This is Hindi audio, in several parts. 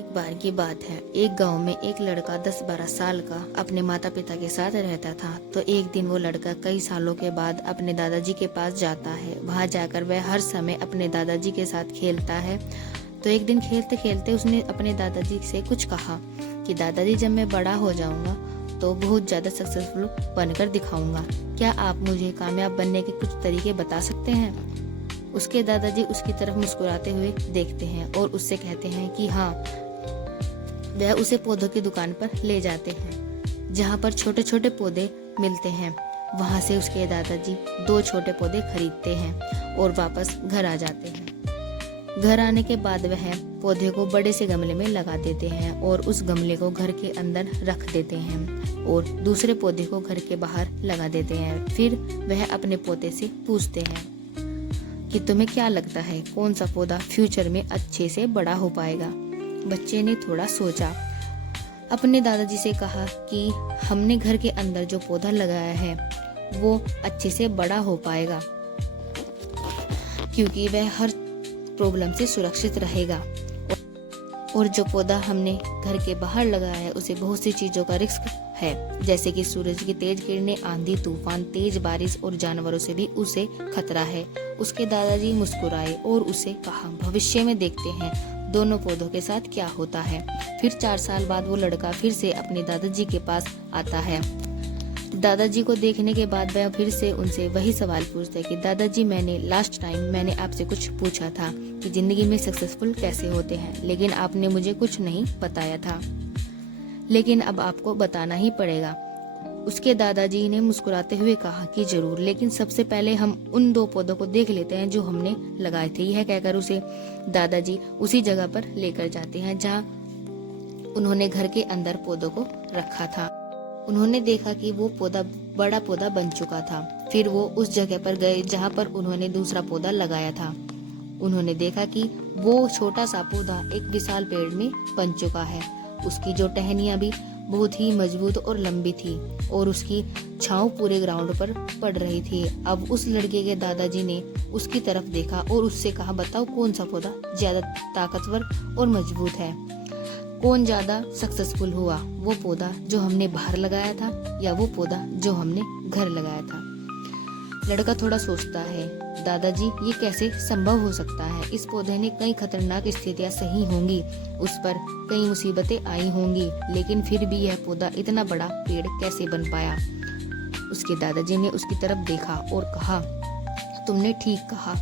एक बार की बात है, एक गांव में एक लड़का 10-12 साल का अपने माता पिता के साथ रहता था। तो एक दिन वो लड़का कई सालों के बाद अपने दादाजी के पास जाता है। वहां जाकर वह हर समय अपने दादाजी के साथ खेलता है। तो एक दिन खेलते खेलते उसने अपने दादाजी से कुछ कहा कि दादाजी, जब मैं बड़ा हो जाऊंगा तो बहुत ज्यादा सक्सेसफुल बनकर दिखाऊंगा। क्या आप मुझे कामयाब बनने के कुछ तरीके बता सकते हैं? उसके दादाजी उसकी तरफ मुस्कुराते हुए देखते हैं और उससे कहते हैं कि हाँ। वह उसे पौधों की दुकान पर ले जाते हैं जहाँ पर छोटे छोटे पौधे मिलते हैं। वहाँ से उसके दादाजी 2 छोटे पौधे खरीदते हैं और वापस घर आ जाते हैं। घर आने के बाद वह पौधे को बड़े से गमले में लगा देते हैं और उस गमले को घर के अंदर रख देते हैं और दूसरे पौधे को घर के बाहर लगा देते हैं। फिर वह अपने पोते से पूछते हैं कि तुम्हें क्या लगता है कौन सा पौधा फ्यूचर में अच्छे से बड़ा हो पाएगा? बच्चे ने थोड़ा सोचा, अपने दादाजी से कहा कि हमने घर के अंदर जो पौधा लगाया है वो अच्छे से बड़ा हो पाएगा, क्योंकि वह हर प्रॉब्लम से सुरक्षित रहेगा। और जो पौधा हमने घर के बाहर लगाया है उसे बहुत सी चीजों का रिस्क है, जैसे कि सूरज की तेज किरणें, आंधी तूफान, तेज बारिश और जानवरों से भी उसे खतरा है। उसके दादाजी मुस्कुराए और उसे कहा, भविष्य में देखते हैं दोनों पौधों के साथ क्या होता है। फिर 4 साल बाद वो लड़का फिर से अपने दादाजी के पास आता है। दादाजी को देखने के बाद वह फिर से उनसे वही सवाल पूछता है कि दादाजी, लास्ट टाइम मैंने आपसे कुछ पूछा था कि जिंदगी में सक्सेसफुल कैसे होते हैं, लेकिन आपने मुझे कुछ नहीं बताया था, लेकिन अब आपको बताना ही पड़ेगा। उसके दादाजी ने मुस्कुराते हुए कहा कि जरूर, लेकिन सबसे पहले हम उन 2 पौधों को देख लेते हैं जो हमने लगाए थे। यह कहकर उसे दादाजी उसी जगह पर लेकर जाते हैं जहाँ उन्होंने घर के अंदर पौधों को रखा था। उन्होंने देखा कि वो पौधा बड़ा पौधा बन चुका था। फिर वो उस जगह पर गए जहाँ पर उन्होंने दूसरा पौधा लगाया था। उन्होंने देखा कि वो छोटा सा पौधा एक विशाल पेड़ में बन चुका है। उसकी जो टहनियां भी बहुत ही मजबूत और लंबी थी और उसकी छांव पूरे ग्राउंड पर पड़ रही थी। अब उस लड़के के दादाजी ने उसकी तरफ देखा और उससे कहा, बताओ कौन सा पौधा ज्यादा ताकतवर और मजबूत है, कौन ज्यादा सक्सेसफुल हुआ, वो पौधा जो हमने बाहर लगाया था या वो पौधा जो हमने घर लगाया था? लड़का थोड़ा सोचता है, दादाजी ये कैसे संभव हो सकता है? इस पौधे ने कई खतरनाक स्थितियां सही होंगी, उस पर कई मुसीबतें आई होंगी, लेकिन फिर भी यह पौधा इतना बड़ा पेड़ कैसे बन पाया? उसके दादाजी ने उसकी तरफ देखा और कहा, तुमने ठीक कहा,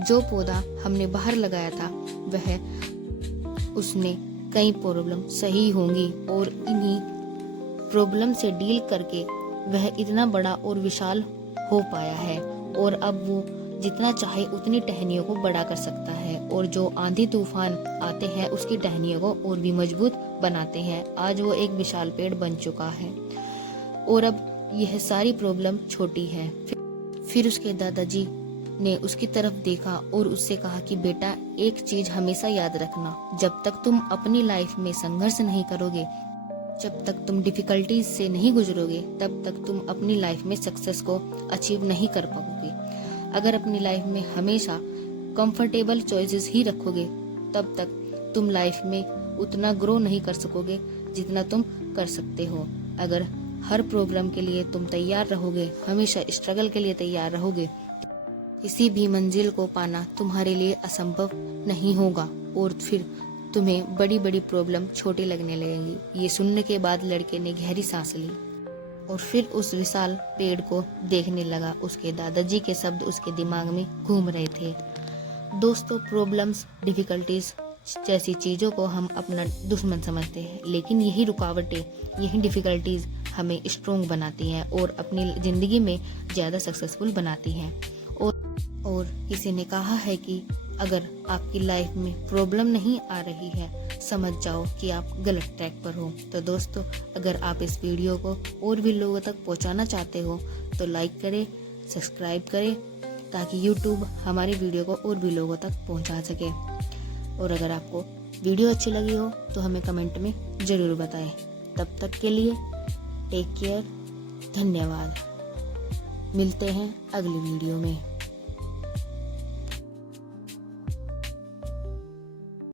जो पौधा हमने बाहर लगाया था वह उसने कई प्रॉब्लम सही होंगी और इन्हीं प्रॉब्लम से डील करके वह इतना बड़ा और विशाल हो पाया है और अब वो जितना चाहे उतनी टहनियों को बड़ा कर सकता है और जो आंधी तूफान आते हैं उसकी टहनियों को और भी मजबूत बनाते हैं। आज वो एक विशाल पेड़ बन चुका है और अब यह सारी प्रॉब्लम छोटी है। फिर उसके दादाजी ने उसकी तरफ देखा और उससे कहा कि बेटा, एक चीज हमेशा याद रखना, जब तक तुम अपनी लाइफ में संघर्ष नहीं करोगे, जब तक तुम डिफिकल्टीज से नहीं गुजरोगे, तब तक तुम अपनी लाइफ में सक्सेस को अचीव नहीं कर पाओगे। अगर अपनी लाइफ में हमेशा कंफर्टेबल चॉइसेस ही रखोगे, तब तक तुम लाइफ में उतना ग्रो नहीं कर सकोगे जितना तुम कर सकते हो। अगर हर प्रॉब्लम के लिए तुम तैयार रहोगे, हमेशा स्ट्रगल के लिए तैयार रहोगे, किसी भी मंजिल को पाना तुम्हारे लिए असंभव नहीं होगा और फिर तुम्हें बड़ी बड़ी प्रॉब्लम छोटी लगने लगेंगी। ये सुनने के बाद लड़के ने गहरी सांस ली और फिर उस विशाल पेड़ को देखने लगा। उसके दादाजी के शब्द उसके दिमाग में घूम रहे थे। दोस्तों, प्रॉब्लम्स, डिफिकल्टीज जैसी चीजों को हम अपना दुश्मन समझते हैं, लेकिन यही रुकावटें, यही डिफिकल्टीज हमें स्ट्रोंग बनाती हैं और अपनी जिंदगी में ज्यादा सक्सेसफुल बनाती हैं। और किसी ने कहा है कि अगर आपकी लाइफ में प्रॉब्लम नहीं आ रही है, समझ जाओ कि आप गलत ट्रैक पर हो। तो दोस्तों, अगर आप इस वीडियो को और भी लोगों तक पहुंचाना चाहते हो तो लाइक करें, सब्सक्राइब करें, ताकि यूट्यूब हमारी वीडियो को और भी लोगों तक पहुंचा सके। और अगर आपको वीडियो अच्छी लगी हो तो हमें कमेंट में जरूर बताएं। तब तक के लिए टेक केयर, धन्यवाद। मिलते हैं अगली वीडियो में।